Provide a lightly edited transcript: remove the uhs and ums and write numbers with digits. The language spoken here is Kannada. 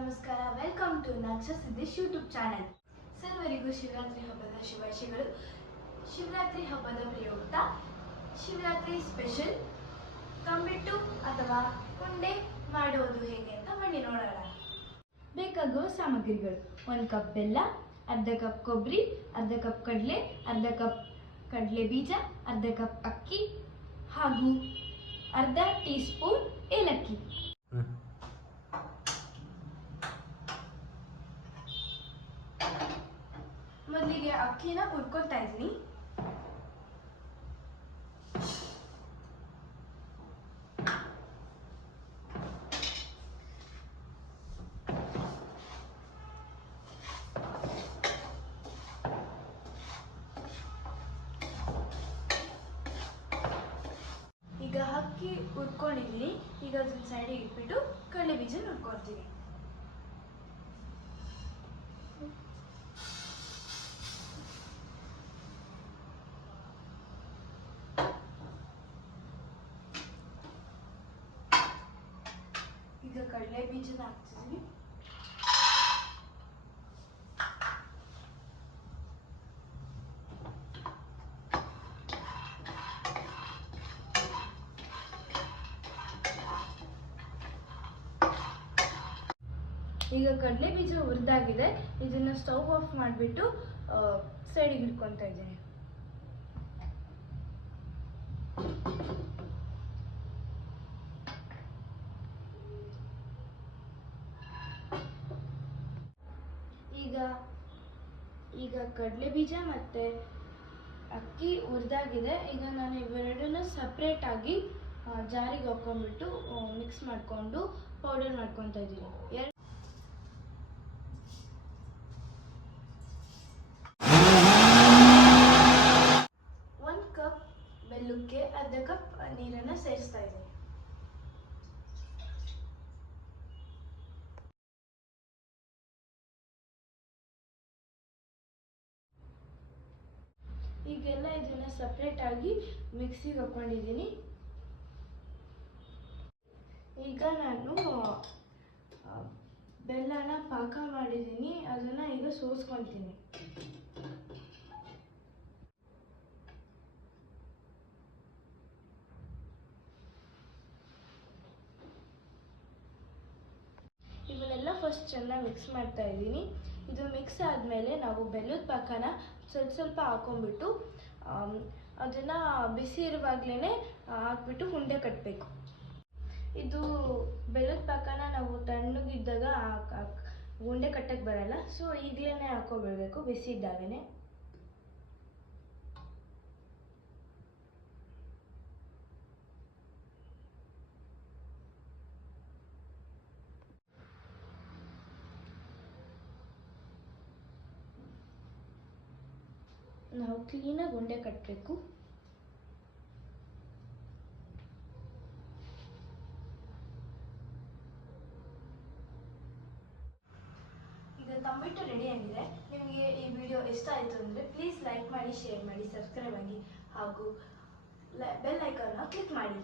ನಮಸ್ಕಾರ, welcome to Naksha Siddesh YouTube channel. ಸರ್ವರಿಗೂ ಶಿವರಾತ್ರಿ ಹಬ್ಬದ ಶುಭಾಶಯಗಳು. ಶಿವರಾತ್ರಿ ಹಬ್ಬದ ಪ್ರಯುಕ್ತ ಶಿವರಾತ್ರಿ ಸ್ಪೆಷಲ್ ಕಂಬಿಟ್ಟು ಅಥವಾ ಉಂಡೆ ಮಾಡುವುದು ಹೇಗೆ ಅಂತ ಬನ್ನಿ ನೋಡೋಣ. ಬೇಕಾಗುವ ಸಾಮಗ್ರಿಗಳು: 1 ಕಪ್ ಬೆಲ್ಲ, ಅರ್ಧ ಕಪ್ ಕೊಬ್ಬರಿ, ಅರ್ಧ ಕಪ್ ಕಡಲೆ, ಅರ್ಧ ಕಪ್ ಕಡಲೆ ಬೀಜ, ಅರ್ಧ ಕಪ್ ಅಕ್ಕಿ ಹಾಗೂ ಅರ್ಧ ಟೀ ಸ್ಪೂನ್ ಏಲಕ್ಕಿ. ಮೊದಲಿಗೆ ಅಕ್ಕಿನ ಹುರ್ಕೊಳ್ತಾ ಇದ್ದೀನಿ. ಈಗ ಅಕ್ಕಿ ಹುರ್ಕೊಂಡಿದ್ದೀನಿ. ಈಗ ಅದನ್ನ ಸೈಡಿಗೆ ಇಟ್ಬಿಟ್ಟು ಕಡಲೆ ಬೀಜ ಹುರ್ಕೊಳ್ತೀನಿ. ಈಗ ಕಡಲೆ ಬೀಜನ ಹಾಕ್ತಿದ್ದೀನಿ. ಈಗ ಕಡಲೆ ಬೀಜ ಹುರಿದಾಗಿದೆ. ಇದನ್ನ ಸ್ಟವ್ ಆಫ್ ಮಾಡಿಬಿಟ್ಟು ಸೈಡಿಗೆ ಇಟ್ಕೊತಾ ಇದ್ದೀನಿ. ಈಗ ಕಡಲೆ ಬೀಜ ಮತ್ತು ಅಕ್ಕಿ ಹುರಿದಾಗಿದೆ. ಈಗ ನಾನು ಇವೆರಡನ್ನ ಸಪ್ರೇಟ್ ಆಗಿ ಜಾರಿಗೆ ಹಾಕೊಂಡ್ಬಿಟ್ಟು ಮಿಕ್ಸ್ ಮಾಡಿಕೊಂಡು ಪೌಡರ್ ಮಾಡ್ಕೊತಾ ಇದ್ದೀನಿ. 1 ಕಪ್ ಬೆಲ್ಲಕ್ಕೆ ಅರ್ಧ ಕಪ್ ನೀರನ್ನು ಸೇರಿಸ್ತಾ ಇದ್ದೀನಿ. ಈಗೆಲ್ಲ ಇದನ್ನ ಸಪ್ರೇಟ್ ಆಗಿ ಮಿಕ್ಸಿಗೆ ಹಾಕೊಂಡಿದ್ದೀನಿ. ಈಗ ನಾನು ಬೆಲ್ಲನ ಪಾಕ ಮಾಡಿದ್ದೀನಿ. ಅದನ್ನ ಈಗ ಸೋಸ್ಕೊಳ್ತೀನಿ. ಇವನ್ನೆಲ್ಲ ಫಸ್ಟ್ ಚೆನ್ನಾಗಿ ಮಿಕ್ಸ್ ಮಾಡ್ತಾ ಇದ್ದೀನಿ. ಇದು ಮಿಕ್ಸ್ ಆದಮೇಲೆ ನಾವು ಬೆಲ್ಲದ ಪಾಕನ ಸ್ವಲ್ಪ ಹಾಕೊಂಡ್ಬಿಟ್ಟು ಅದನ್ನು ಬಿಸಿ ಇರುವಾಗಲೇ ಹಾಕ್ಬಿಟ್ಟು ಉಂಡೆ ಕಟ್ಟಬೇಕು. ಇದು ಬೆಲ್ಲದ ಪಾಕನ ನಾವು ತಣ್ಣಗಿದ್ದಾಗ ಉಂಡೆ ಕಟ್ಟಕ್ಕೆ ಬರಲ್ಲ. ಸೊ ಈಗಲೇ ಹಾಕೊಬಿಡ್ಬೇಕು, ಬಿಸಿ ಇದ್ದಾಗಲೇ. ನಾವು ಕ್ಲೀನಾಗಿ ಉಂಡೆ ಕಟ್ಟಬೇಕು. ಈಗ ಕಂಬಿಟ್ಟು ರೆಡಿ ಆಗಿದೆ. ನಿಮಗೆ ಈ ವಿಡಿಯೋ ಇಷ್ಟ ಆಯಿತು ಅಂದರೆ ಪ್ಲೀಸ್ ಲೈಕ್ ಮಾಡಿ, ಶೇರ್ ಮಾಡಿ, ಸಬ್ಸ್ಕ್ರೈಬ್ ಆಗಿ ಹಾಗೂ ಬೆಲ್ ಐಕಾನ್ನ ಕ್ಲಿಕ್ ಮಾಡಿ.